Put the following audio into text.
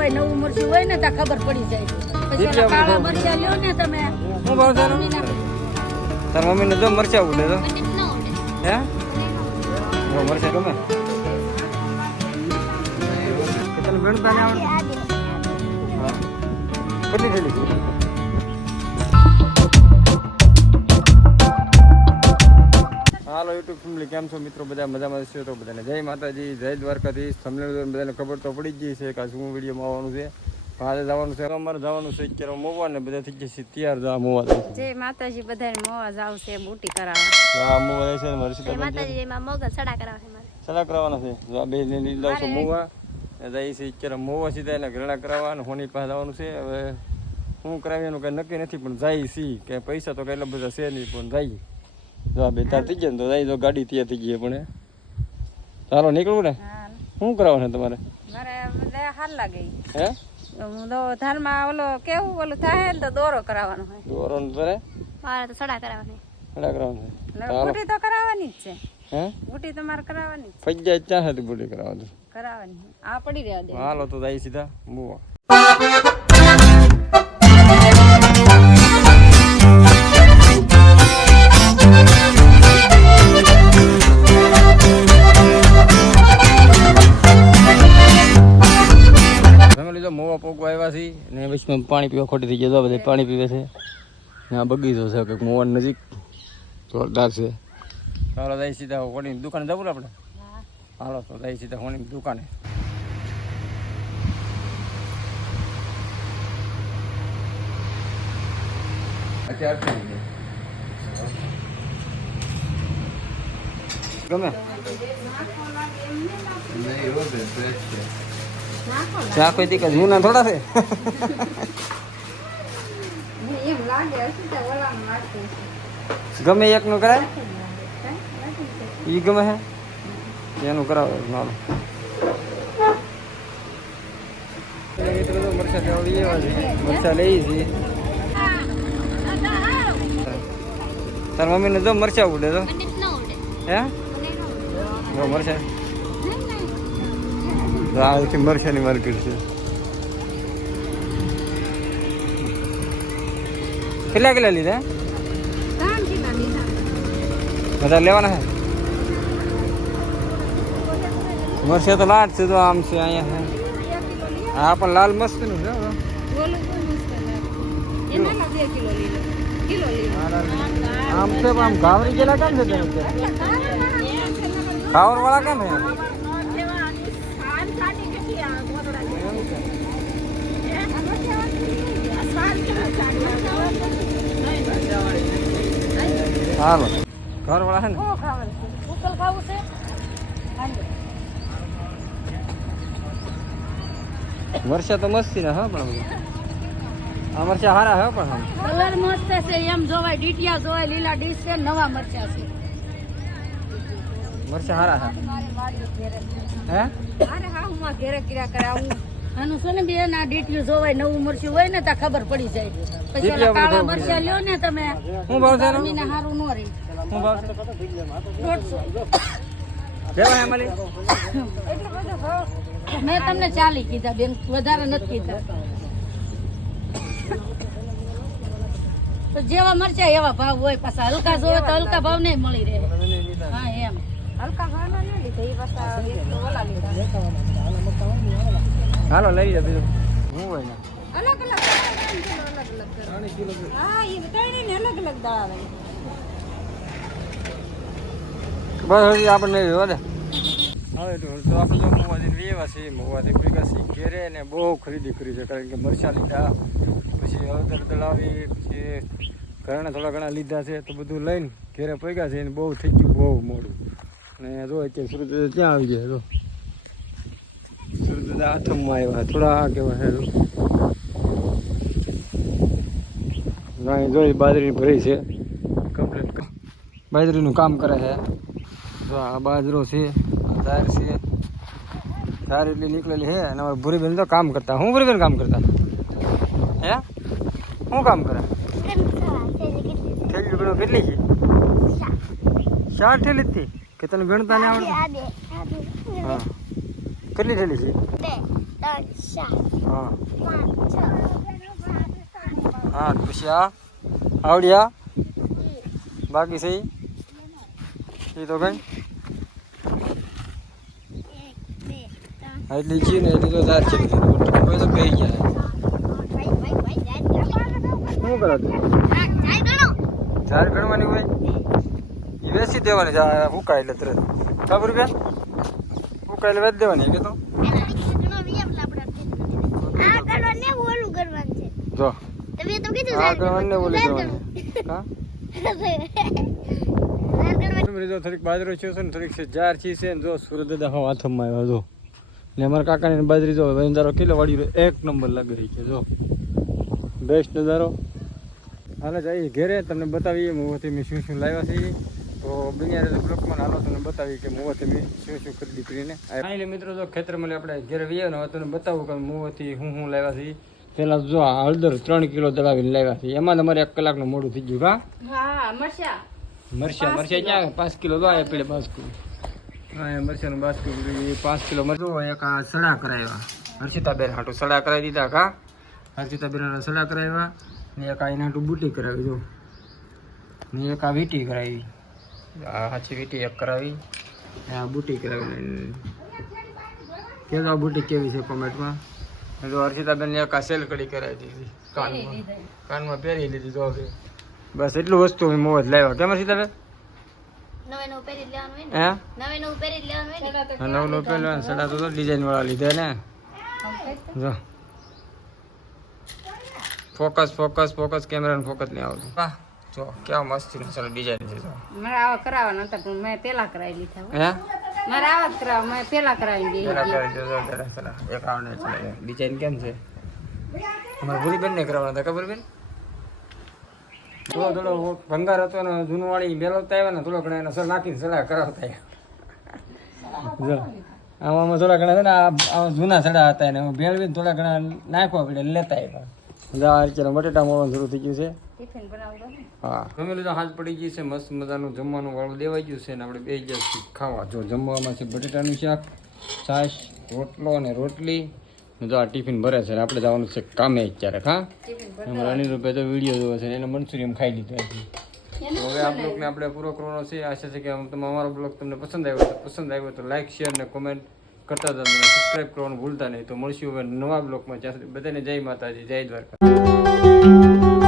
જોવાય નવું મરચું હોય ને તો ખબર પડી જાય. પછી ઓલા કાળા મરચા લ્યો ને તમે. હું ભાવ છે તાર મમ્મીને જો મરચા ઉડે તો હે મરચા ગમે તને ગણતા ને આવડે હા કેટલી થેલી છે હાલો યુટ્યુબ ફેમિલી કેમ છો મિત્રો બધા મજામાં છો તો બધાને જય માતાજી જય દ્વારકાધીશ તમને બધાને ખબર તો પડી જ ગઈ છે કે શું વિડીયોમાં આવવાનું છે આજે જવાનું છે અમારે જવાનું છે અત્યારે મોવા ને બધા થઈ જશે તૈયાર જવા મોવા જય માતાજી બધાને મોવા જાવ છે બુટી કરાવવા હા મોવા છે મારી જય માતાજી માં મોગલ સડા કરાવવા છે મારે સડા કરાવવાના છે જો બે ને લઈ જાવ છો મોવા જાય છે અત્યારે મોવા સીધા એને ઘરડા કરાવવા અને હોની પાસે જવાનું છે હવે શું કરાવી એનું કઈ નક્કી નથી પણ જાય સી કે પૈસા તો કઈ એટલા બધા છે નહીં પણ જાય જો બે તાર થઈ જાય ને તો જાય તો ગાડી તૈયાર થઈ ગઈ પણ ચાલો નીકળવું ને શું કરાવવાનું તમારે મારે હાલ લાગે હે ધારમાં ઓલો કેવું ઓલું થાય ને તો દોરો કરાવવાનો હોય દોરો કરે મારે તો સડા કરાવવાની સડા કરાવવાનું બુટી તો કરાવવાની જ છે હે બુટી તો મારે કરાવવાની જ ફજ્જા ક્યાં હતી બુટી કરાવવાનું કરાવવાની આ પડી રહ્યા દે હાલો તો જાય સીધા મુવા મોવા પોગવા આવ્યા છે ને પછી પાણી પીવા ખોટી થઈ ગયા બધા પાણી પીવે છે ને આ બગીચો છે કે મોવા નજીક જોરદાર છે ચાલો જાય સીધા હોની દુકાને જવું ને આપણે હાલો તો જાય સીધા હોની દુકાને ગમે ચા કોઈ દીકરા જૂના થોડા છે ગમે એક નું કરાય ઈ ગમે હે એનું કરાવે મારું મરચા લઈ છીએ તાર મમ્મી ને જો મરચા ઉડે તો હે મરચા આથી મરચાની માર્કેટ છે કેટલા કેટલા લીધા બધા લેવાના છે મરચા તો લાટ છે તો આમ છે અહીંયા છે હા પણ લાલ મસ્ત નું છે આમ છે આમ ઘાવરી ગયેલા કેમ છે ઘાવર વાળા કેમ છે હાલો ઘર વાળા છે ને મરચા તો મસ્તી ના હા પણ આ મરચા હારા હે પણ કલર મસ્ત છે એમ જોવાય ડીટિયા જોવાય લીલા ડીશ છે નવા મરચા છે મરચા હારા હે અરે હા હું માં ઘેરે કિરા કરાવું આનું છે ને બે ના ડીટીયું જોવાય નવું મરચું હોય ને તો ખબર પડી જાય પછી ઓલા કાળા મરચા લ્યો ને તમે હું ભાવ છે મમ્મીને હારું નો રહે હું ભાવ 150 કેવા મળી એટલે બધો ભાવ મેં તમને 40 કીધા બેન વધારે નથી કીધા તો જેવા મરચા એવા ભાવ હોય પાછા હલકા જોવે તો હલકા ભાવ નહીં મળી રહે હા એમ હલકા ભાવ ના લીધા એ પાછા ઓલા લીધા હાલો લઈ જા બીજું હું હોય ને અલગ અલગ હા એ બતાવી ને અલગ અલગ દાળ આવે બસ હજી આપણને હવે તો આપણે જો મોવાથી વેવા છે મોવાથી ભેગા છે ઘેરે ને બહુ ખરીદી કરી છે કારણ કે મરચાં લીધા પછી હળદર દળાવી પછી ઘરના થોડા ઘણા લીધા છે તો બધું લઈને ઘેરે પૈગા છે ને બહુ થઈ ગયું બહુ મોડું ને જો અત્યારે સુરત ત્યાં આવી ગયા તો સુરત આઠમમાં આવ્યા થોડા કેવા છે જોઈ બાજરી ભરી છે કમ્પ્લીટ બાજરીનું કામ કરે છે જો આ બાજરો છે દાર છે દાર એટલી નીકળેલી છે અને અમારે ભૂરીબેન તો કામ કરતા હું ભૂરીબેન કામ કરતા હે શું કામ કરે થેલી ગણો કેટલી છે 4 થેલી હતી કે તને ગણતા નહીં આવડતું હા કેટલી થેલી છે 2 3 4 5 6 હા પછી આ આવડ્યા બાકી છે એ તો કઈ 1 2 એટલી છે ને એટલી તો 4 છે કોઈ તો બે ગયા શું કરો તું 4 ગણવાની હોય એ વેચી દેવાની ઉકાય એટલે તરત ખબર બેન ઉકાય એટલે વેચ દેવાની કે તો જો આ ગણવાની ને બોલી દેવાની હા થોડીક બાજરો છે ને થોડીક છે જાર છે ને જો સુરત દાદા હવા હાથમાં આવ્યો જો ને અમારા કાકાની બાજરી જો નજારો કિલો વાળી એક નંબર લાગી રહી છે જો બેસ્ટ નજારો હાલે જઈએ ઘેરે તમને બતાવીએ મોવાથી મેં શું લાવ્યા છે તો બિનિયા બ્લોકમાં હાલો તમને બતાવી કે મોવાથી મેં શું ખરીદી કરીને એટલે મિત્રો જો ખેતરમાં આપણે ઘેરે વહીએ ને તમને બતાવું કે મોવાથી હું લાવ્યા છે પેલા જો હળદર 3 કિલો દળાવીને લાવ્યા છે એમાં તમારે 1 કલાકનું મોડું થઈ ગયું હા મરચા ક્યાં 5 કિલો તો આ પેલે 5 કિલો હા મરચાનું 5 કિલો 5 કિલો મરચું એક આ સડા કરાવ્યા હર્ષિતાબેન હાટું સડા કરાવી દીધા કા હર્ષિતાબેન સડા કરાવ્યા ને એક આ એના હાટું બુટી કરાવી જો ને એક આ વીટી કરાવી આ હાચી વીટી એક કરાવી આ બુટી કરાવી કે આ બુટી કેવી છે કોમેન્ટમાં જો હર્ષિતાબેન એક આ સેલ કડી કરાવી દીધી કાનમાં પહેરી લીધી જો બસ એટલું વસ્તુ મેં મોજ લાવ્યા કેમ હર્ષિતાબેન નવું પહેરી લેવાનું હોય હે ને નવું પહેરી લેવાનું હોય ને નવું પહેરવાનું સડા તો ડિઝાઇન વાળા લીધા ને જો ફોકસ કેમેરાનું ફોકસ નહીં આવતું વાહ જો કેવા મસ્તી નો ડિઝાઇન છે જો મારે આવા કરાવવાના હતા પણ મેં પેલા કરાવી લીધા હે મારે આવા જ કરાવ મેં પેલા કરાવી દીધી પેલા કરી દેજો જરા એક આવડે છે ડિઝાઇન કેમ છે અમારે ભૂરી બેન ને કરાવવાના હતા ખબર બેન થોડો ભંગાર હતો ને જૂનું વાળી મેળવતા આવ્યા ને થોડો ઘણા એનો સર નાખીને સલાહ કરાવતા આવ્યા જો આમાં થોડા ઘણા છે ને આ જૂના સડા હતા એને ભેળવીને થોડા ઘણા નાખવા પડે લેતા આવ્યા ચાલો બટેટા મળવાનું શરૂ થઈ ગયું છે ટિફિન બનાવજો ને હા ગમે લીધા હાથ પડી ગઈ છે મસ્ત મજાનું જમવાનું વાળું દેવાઈ ગયું છે ને આપણે બે જગ્યાએ ખાવા જો જમવામાં છે બટેટાનું શાક છાશ રોટલો અને રોટલી જો આ ટિફિન ભરે છે ને આપણે જવાનું છે કામે અત્યારે હા અમારા અનિરુભાઈ તો વિડીયો જોવે છે એને મંચુરિયન ખાઈ લીધું હતી તો હવે આ બ્લોગને આપણે પૂરો કરવાનો છે આશા છે કે અમારો બ્લોગ તમને પસંદ આવ્યો તો લાઈક શેર ને કોમેન્ટ કરતા હતા સબસ્ક્રાઈબ કરવાનું ભૂલતા નહીં તો મળશું હવે નવા બ્લોગમાં જ્યાં સુધી બધાને જય માતાજી જય દ્વારકા